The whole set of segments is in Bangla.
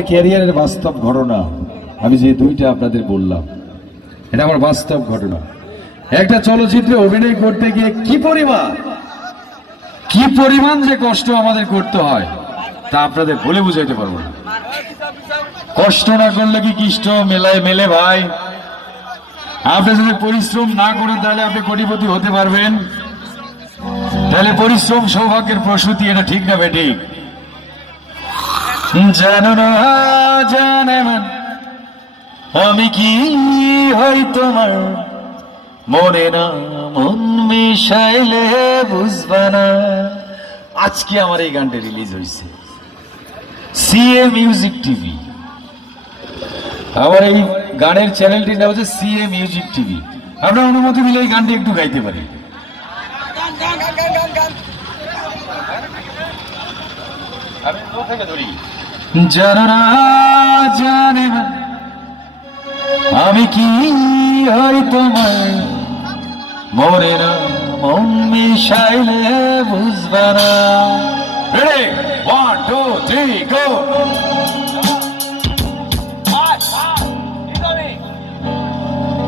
ক্যারিয়ারের বাস্তব ঘটনা আমি যে দুইটা আপনাদের বললাম, এটা আমার বাস্তব ঘটনা। একটা চলচ্চিত্রে অভিনয় করতে গিয়ে কি পরিমাণ যে কষ্ট আমাদের করতে হয় তা আপনাদের বলে বুঝাইতে পারবো না। কষ্ট না করলে কি কৃষ্ণ মেলে ভাই? আপনি যদি পরিশ্রম না করেন তাহলে আপনি কোটিপতি হতে পারবেন? তাহলে পরিশ্রম সৌভাগ্যের প্রসূতি, এটা ঠিক না বেঠিক? জানো না জানে মন আমি কি হই তোমার, মনে না মন মিশাইলে বুঝবা না। আজকে আমার এই গানটা রিলিজ হয়েছে সিএ মিউজিক টিভি। আমার এই গানের চ্যানেলটির নাম হচ্ছে সিএ মিউজিক টিভি। আপনার অনুমতি দিলে এই গানটি একটু গাইতে পারি। জানো না জানে না আমি কি হই তোমার, মনে না মন মিশাইলে বুঝবা না। রেডি 1 2 3 গো।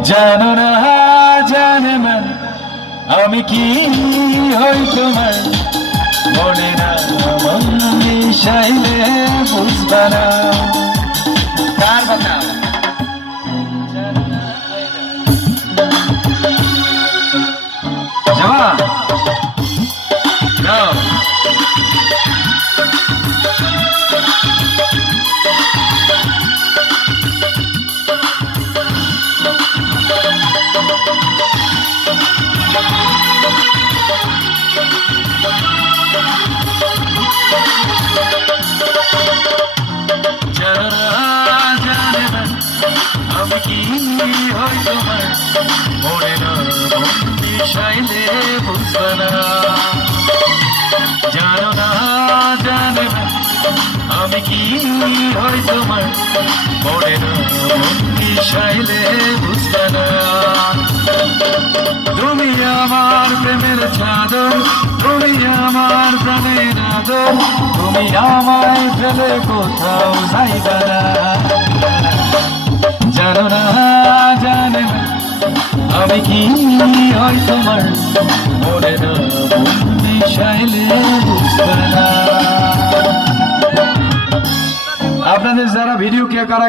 জানো না জানে না আমি কি হই তোমার, মনে না মন মিশাইলে বুঝবা না। তার কথা যাবা না। আমি কি হই তোমার, মনে না মন মিশাইলে বুঝবা না। জানো না জানে না আমি কি হই তোমার, মনে না মন মিশাইলে বুঝবা না। তুমি আমার প্রেমের চাদর, তুমি আমার প্রাণের আদর, তুমি আমায় ফেলে কোথাও যাইবা না। জানো না জানে না আমি কি হই তোমার, মনে না মন মিশাইলে বুঝবা না। আপনাদের যারা ভিডিও কে কারা